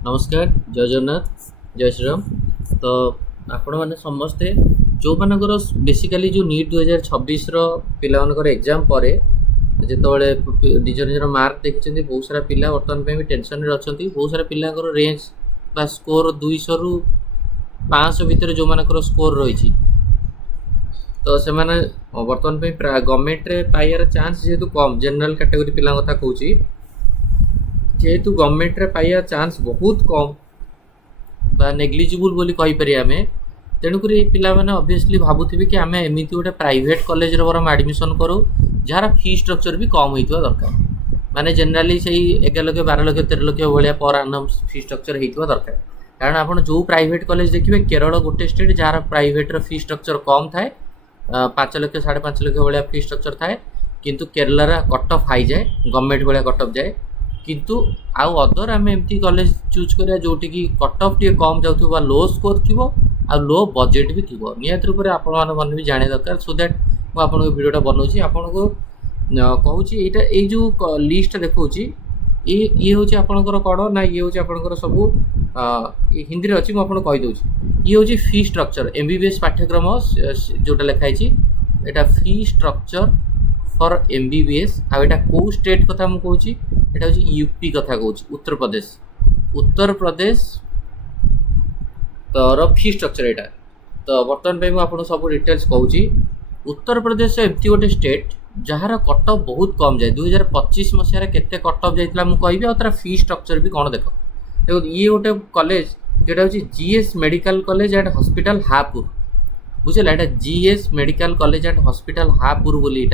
नमस्कार जय जगन्नाथ जय श्रीराम। तो आपण मैंने समस्ते जो मानकर बेसिकली जो नीट 2026 पिलाମାନଙ୍କର एग्जाम पर जिते निज निजर मार्क देखते बहुत सारा पिला बर्तमान भी टेंशन रे अच्छा बहुत सारा पिलाଙ୍କର रेंज बा स्कोर 200 रु 500 भितर जो मानकर स्कोर रही तो से बर्तमान गवर्नमेंट रे पाइबार चांस जेहेतु कम जनरल कैटेगरी पिला कथा कहूँ जेहेतु गवर्नमेंट रे पाइबा चांस बहुत कम बा नेग्लिजिबल बोली कहि पारि आमे तेणुक पिला माने ऑब्वियसली भाबुथिबे कि आमे एमिति गोटे प्राइवेट कॉलेज रे बरम एडमिशन करू जार फी स्ट्रक्चर भी कम होइतबा दरकार माने जनरली सही 11 लाख 12 लाख 13 लाख भलिया पर आनम फी स्ट्रक्चर होइतबा दरकार कारण आपण जो प्राइवेट कॉलेज देखिबे केरल गोटे स्टेट जार प्राइवेट रो फी स्ट्रक्चर कम थाए 5 लाख 5.5 लाख भलिया फी स्ट्रक्चर थाए किंतु केरला रा कट ऑफ हाई जाए गवर्नमेंट भलिया कट ऑफ जाए किंतु आउ अदर आम एमती कॉलेज चूज करा जोटि कि कट ऑफ टी कम जाऊ लो स्कोर थी आ लो बजेट भी थी निहत रूप से आपण भी जाने दरकार सो दैट मुझे आपको भिडियोटा बनाऊँगी आपन को कहूँ ये जो लिस्ट देखा ये हूँ आपंकर कौन ना ये हूँ आपंकर सब हिंदी अच्छी मुझे कहीदे ये हूँ फी स्ट्रक्चर एमबीबीएस पाठ्यक्रम जोटा लिखाई यहाँ फी स्ट्रक्चर फॉर एमबीबीएस आटा कौ स्टेट कथा मुझे कहूँ यहाँ हूँ यूपी कथा कहूँ उत्तर प्रदेश तो फी स्ट्रक्चर यहाँ तो बर्तमान मुझे आपको सब डिटेल्स कहूँ उत्तर प्रदेश एमती गोटे स्टेट जार कट ऑफ बहुत कम जाए 2025 मसीह केते कट ऑफ जाइए मुझे कहि और तार फी स्ट्रक्चर भी कौन देखो देखो ये गोटे कॉलेज जोटा हूँ GS medical college and hospital Hapur बुझेगा यहाँ GS medical college and hospital Hapur बोली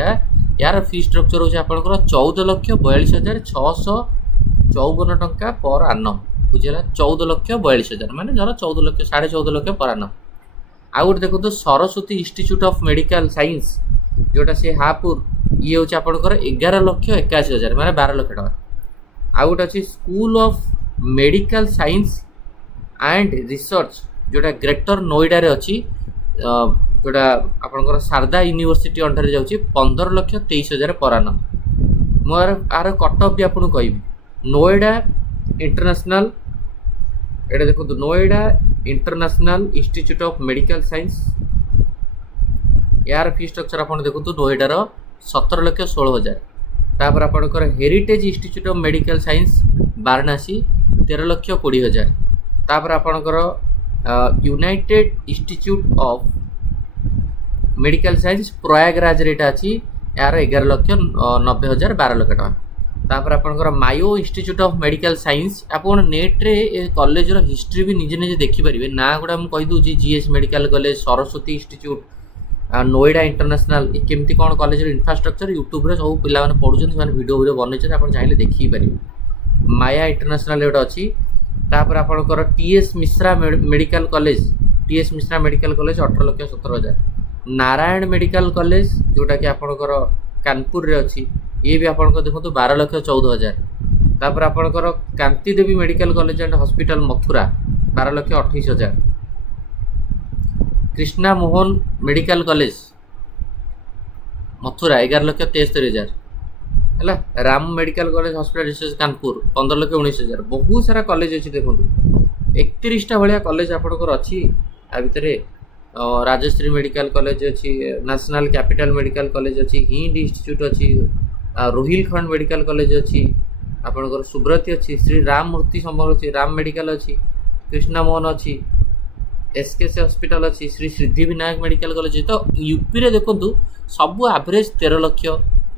यार फी स्ट्रक्चर हूँ आपंकर 14,42,654 टंका पर आनम बुझेगा 14,42,000 माने धर 14 लाख 14.5 लाख पर आनम आउ गोटे देखो Saraswati institute of medical science जोटा सी हापुर ये हूँ आपंकर 11,81,000 माने 12 लाख टका आउ गोटे अच्छी school of medical science and research जोटा ग्रेटर नोएडा रे अच्छी जोटा आपंकर शारदा यूनिवर्सिटी अंडर जाऊँगी 15,23,000 पर आनम मोर आर कट ऑफ भी आपको कहि नोएडा इंटरनेशनल एटा देखो Noida international institute of medical science यार फी स्ट्रक्चर आप देखो नोएडार 17,16,000 तापर आपंकर heritage institute of medical science Varanasi 13,20,000 तापर आपंकर United institute of medical science Prayagraj रेटा अच्छी यार 11,90,000 12 लाख टका तापर आपंकर मायो इंस्टीट्यूट ऑफ मेडिकल साइंस आप नेट्रे कॉलेज हिस्ट्री भी निजे निजे देखिपारे ना गुड़ा मुझे कहीदे GS medical college Saraswati institute Noida international केमती कौन कॉलेज इंफ्रास्ट्रक्चर यूट्यूब रे सब पिला पढ़ुं वीडियो बनई आप चाहिए देखिपारे माया इंटरनेशनल गोटे अच्छी तापर आपंकर TS Mishra medical college TS Mishra medical college 18,17,000 Narayan medical college जोटा कि आपंकर कानपुर रे अच्छी ये भी आपको देखो 12,14,000 तापर आपंकर Kanti Devi medical college and hospital Mathura 12,28,000 Krishna Mohan medical college Mathura 11,73,000 है Ram medical college hospital research Kanpur 15,19,000 बहुत सारा कॉलेज अच्छी देखो 31टा भाया कॉलेज आपंकर अच्छी आ भितर राजश्री मेडिकल कॉलेज अच्छी नेशनल कैपिटल मेडिकल कॉलेज अच्छी हिंद इंस्टीट्यूट अच्छी रोहिलखंड मेडिकल कॉलेज अच्छी आपंकर सुब्रती अच्छी श्री राम मूर्ति संभव अच्छी राम मेडिकल अच्छी कृष्णा मोहन अच्छी एसकेसी हॉस्पिटल अच्छी श्री सिद्धि विनायक मेडिकल कॉलेज तो यूपी रे देखो सब एवरेज 13 लाख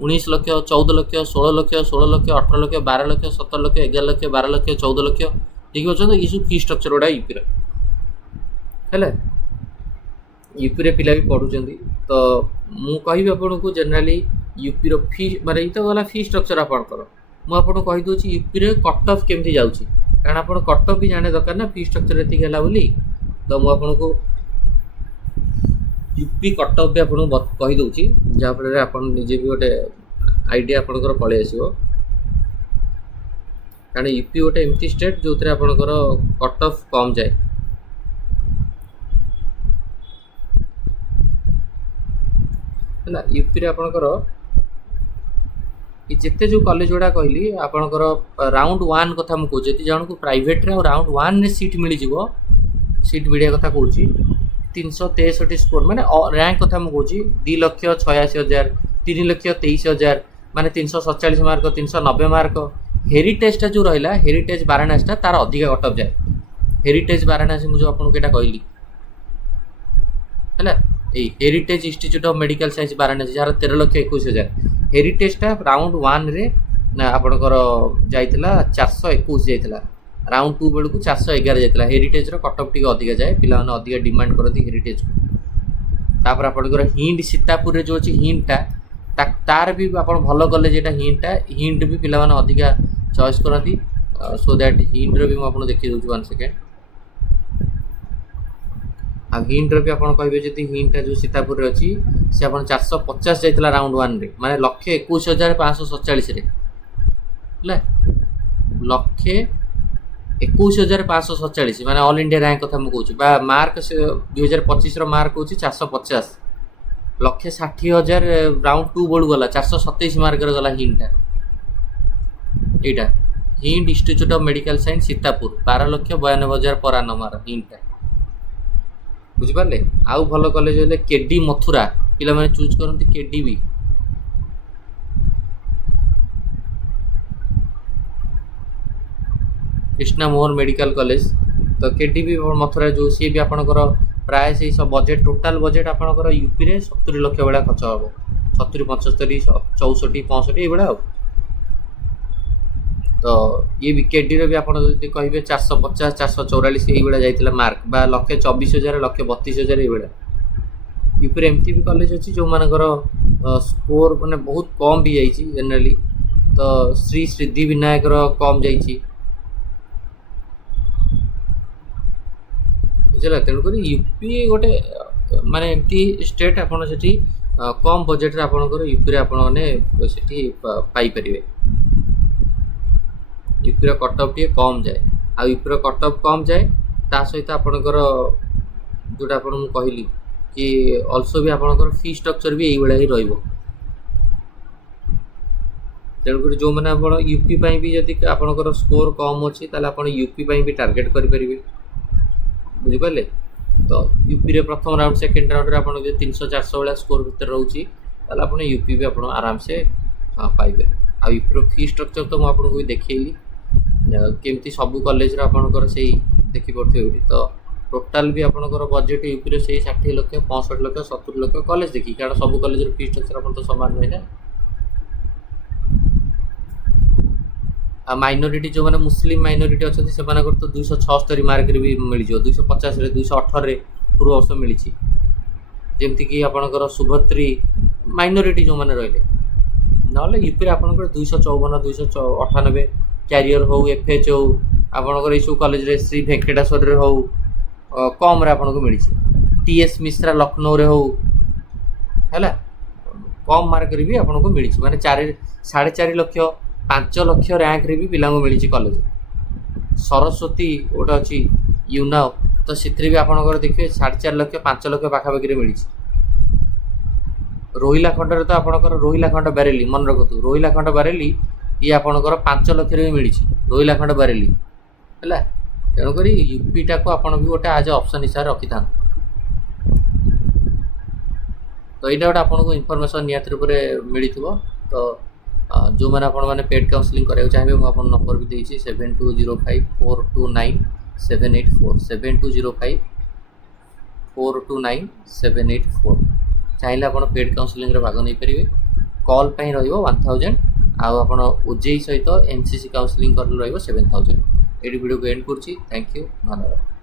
19 लाख 14 लाख 16 लाख 16 लाख 18 लाख 12 लाख 17 लाख 11 लाख 12 लाख 14 लाख ठीक अच्छे ये सब फी स्ट्रक्चर गुड़ा यूपी है यूपी रे पिला भी पढ़ुं तो मु कहि आपको जनरली यूपी रो फी माने ये तो गला फी स्ट्रक्चर आपंकर मुझे कहीदे यूपी रे कट ऑफ केमती जाऊँगी कारण आप कट ऑफ भी जाने दरकार ना फी स्ट्रक्चर एति है बोली तो मुझे यूपी कट ऑफ भी आपको कहीदे जहाँफल आप निजे भी गोटे आइडिया आपंकर पलि आसो कारण यूपी गोटे एमती स्टेट जो थे आपंकर कट ऑफ कम जाए है यूपी रे आपंकर कि जिते जो कॉलेज गुड़ा कहली आपणकर राउंड 1 कथा मुझे कहूँ जन को प्राइवेट रे राउंड 1 रे सीट मिल जाव सीट मिलिया कथा कहूँ 363 स्कोर माने रैंक कथा मुझे 2,86,000 3,23,000 माने 347 मार्क 390 मार्क हेरिटेजटा जो रहा हेरिटेज बाराणासीटा तार अधिका कट अफ जाए हेरिटेज बाराणासी मुझे आपको क्या कहली है heritage institute of medical science Varanasi जार 13,21,000 हेरिटेजटा राउंड 1 रे आपणकर जाइतिला 421 जाइतिला राउंड 2 बेलू 411 जाइतिला हेरिटेज रो कट अफ टिके अधिका जाए पिला माने अधिका डिमांड करती हेरिटेज को तापर आपणकर हिंट सीतापुर रे जो अछि हिंटटा तार भी आप भल कॉलेज यहाँ हिंट भी पिला माने अधिका चॉइस करती सो दैट हिंट रो भी मुझे देखी दूँ 1 सेकेंड आ हिंट रो भी आप कहे जी हिंटा जो सीतापुर रे अच्छी से आप 450 जाइला राउंड 1 रे माने 1,21,547 1,21,547 माने ऑल इंडिया रैंक कथा मुझे कहूँ मार्क 2025 मार्क हूँ 450 1,60,000 राउंड 2 बेलू गला 427 मार्क गला हिंटा यहाँ hint institute of medical science Sitapur 12,92,000 पर आनमार हिंटा बुझिपारे आउ भल कॉलेज हेल्ले केडी मथुरा पिला माने चूज करती केडी भी कृष्णा मोहन मेडिकल कॉलेज तो केडी भी मथुरा जो सी भी आपणकर प्राय से सब बजेट टोटाल बजेट आपणकर यूपी रे 70 लाख भाया खर्च हम 70 75 64 65 ये भाया तो ये भी केडी भी आप कहे 450 444 ये जाइए मार्क 1,24,000 1,32,000 ये यूपी एमती भी कॉलेज अच्छी जो मानकर स्कोर मैंने बहुत कम भी जाइए जनरली तो श्री सिद्धि विनायक कम जाइए बुझला तेणुक यूपी गोटे माने एमती स्टेट आपड़ से कम बजेट आपणकर यूपी आपने पाइपर यूपी कट अफ टे कम जाए आ यूपी कट अफ कम जाए ता सहित आपणकर जोटा आप कहली कि अल्सो भी आपणकर फी स्ट्रक्चर भी यही ही रहिबो तेणुक जो मैंने आप यूपी भी जदि आपणकर स्कोर कम अच्छी ताले आप यूपी भी टार्गेट करेंगे बुझिपारे तो यूपी रे प्रथम राउंड सेकेंड राउंड रे आपन 300-400 वाला स्कोर भीतर रोची ताले आपन यूपी भी आपन आराम से पाइबे आ यूपी रो फी स्ट्रक्चर तो मैं आपन को देखेली केमती सब कॉलेज रे आपनकर सेही देखि पड़थे तो टोटाल भी आपनकर बजेट यूपी रे सेही 60 लाख 65 लाख 70 लाख कॉलेज देखि कारण सब कॉलेज रो फी स्ट्रक्चर आपन तो समान नै ना आ माइनोरिटी जो मैंने मुस्लिम माइनोरिटी अच्छा से तो 276 मार्क रे भी मिल 250 रे 218 रे पूर्व वर्ष मिली जमती कि आपणकर शुभत्री माइनोरिटी जो मैंने रही ना यूपी आपंकर 254 298 क्यारियर हो एफएच हो आपंकर ये सब कॉलेज रे श्री वेंकटेश्वर हो कम रे आपको मिली टीएस मिश्रा लखनऊ रे हो है कम मार्क रे भी आपको मिली माने 4.5 लाख 5 लाख रैंक रे भी पिला मिली कॉलेज सरस्वती गोटे अच्छी यूनाव तो से भी आपंकर देखिए 4.5 लाख 5 लाख पाखापाखि मिली रोहिला खंड तो आपंकर रोहिला खंड बारेली मन रखु रोहिला खंड बारेली ये आपंकर 5 लाख भी मिली रोहिला खंड बारेली है तेणुक यूपीटा को आप भी गोटे आज ऑप्शन हिसाब से रखी था तो यहाँ गोटे आपको इनफर्मेशन निहत रूप से मिली तो जो मैंने आप पेड काउंसलिंग कराया चाहिए मुझे आप नंबर भी देती 7205 429 784 7205 429 784 चाहिए आप पेड काउंसलिंग भाग नहीं पारे कॉल पर रही 1000 आप ओजेई सहित एमसीसी काउंसलिंग कर रही 7000 ये वीडियो को एंड कर थैंक यू धन्यवाद।